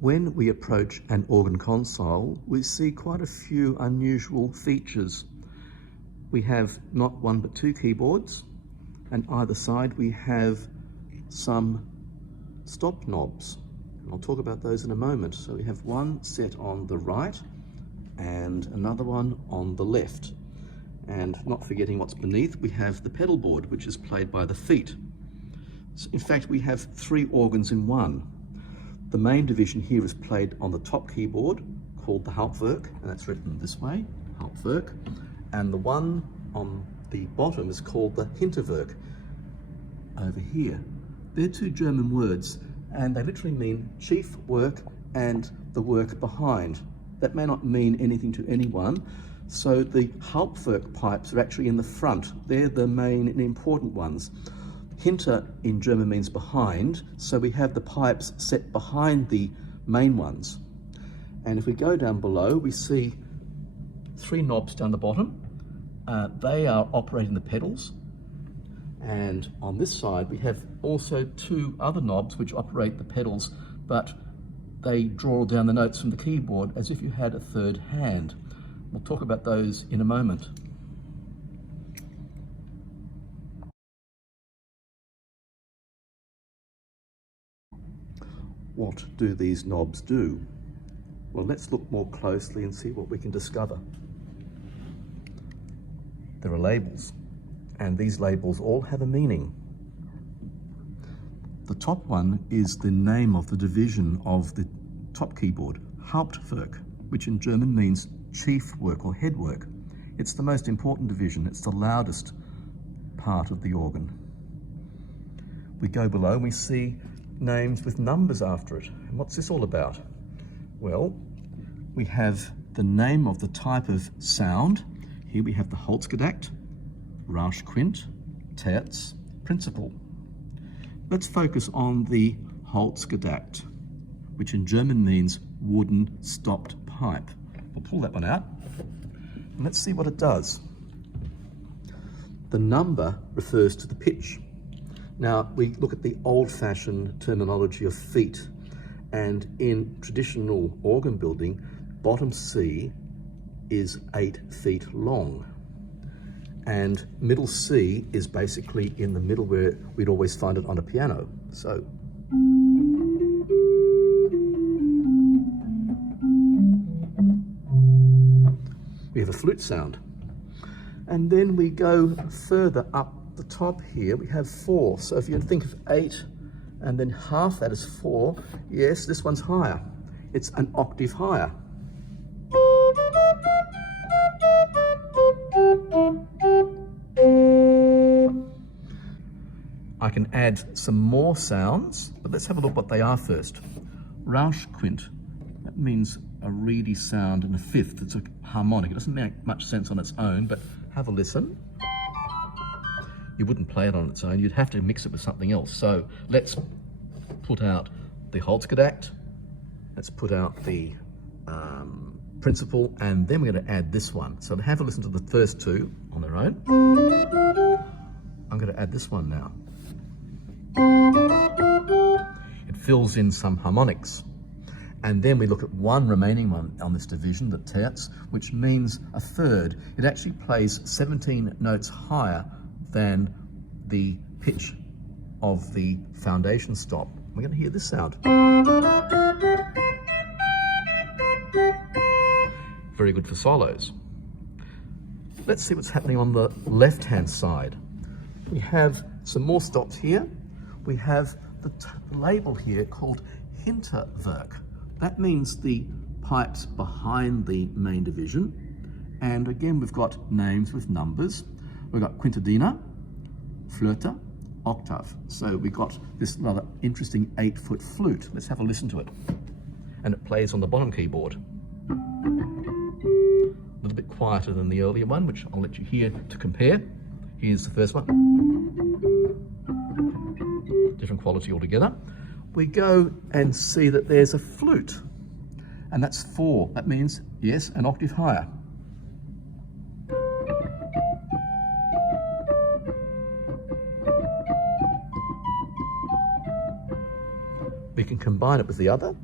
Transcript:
When we approach an organ console, we see quite a few unusual features. We have not one but two keyboards, and either side we have some stop knobs. And I'll talk about those in a moment. So we have one set on the right and another one on the left. And not forgetting what's beneath, we have the pedal board, which is played by the feet. So in fact, we have three organs in one. The main division here is played on the top keyboard, called the Hauptwerk, and that's written this way, Hauptwerk. And the one on the bottom is called the Hinterwerk, over here. They're two German words, and they literally mean chief work and the work behind. That may not mean anything to anyone. So the Hauptwerk pipes are actually in the front. They're the main and important ones. Hinter in German means behind, so we have the pipes set behind the main ones. And if we go down below, we see three knobs down the bottom. They are operating the pedals. And on this side, we have also two other knobs which operate the pedals, but they draw down the notes from the keyboard as if you had a third hand. We'll talk about those in a moment. What do these knobs do? Well, let's look more closely and see what we can discover. There are labels, and these labels all have a meaning. The top one is the name of the division of the top keyboard, Hauptwerk, which in German means chief work or head work. It's the most important division. It's the loudest part of the organ. We go below and we see names with numbers after it. And what's this all about? Well, we have the name of the type of sound. Here we have the Holzgedackt, Rauschquint, Terz, Principal. Let's focus on the Holzgedackt, which in German means wooden stopped pipe. We'll pull that one out and let's see what it does. The number refers to the pitch. Now, we look at the old-fashioned terminology of feet, and in traditional organ building, bottom C is 8 feet long, and middle C is basically in the middle where we'd always find it on a piano. So we have a flute sound. And then we go further up the top here, we have 4. So if you think of 8 and then half that is 4, yes, this one's higher. It's an octave higher. I can add some more sounds, but let's have a look what they are first. Rauschquint, that means a reedy sound in a fifth. It's a harmonic. It doesn't make much sense on its own, but have a listen. You wouldn't play it on its own. You'd have to mix it with something else. So let's put out the Holzgedackt. Let's put out the Principal, and then we're going to add this one. So have a listen to the first two on their own. I'm going to add this one now. It fills in some harmonics. And then we look at one remaining one on this division, the Terz, which means a third. It actually plays 17 notes higher than the pitch of the foundation stop. We're going to hear this sound. Very good for solos. Let's see what's happening on the left-hand side. We have some more stops here. We have the label here called Hinterwerk. That means the pipes behind the main division. And again, we've got names with numbers. We've got quintadina, flöte, octave. So we've got this rather interesting 8-foot flute. Let's have a listen to it. And it plays on the bottom keyboard. A little bit quieter than the earlier one, which I'll let you hear to compare. Here's the first one. Different quality altogether. We go and see that there's a flute, and that's 4. That means, yes, an octave higher. We can combine it with the other,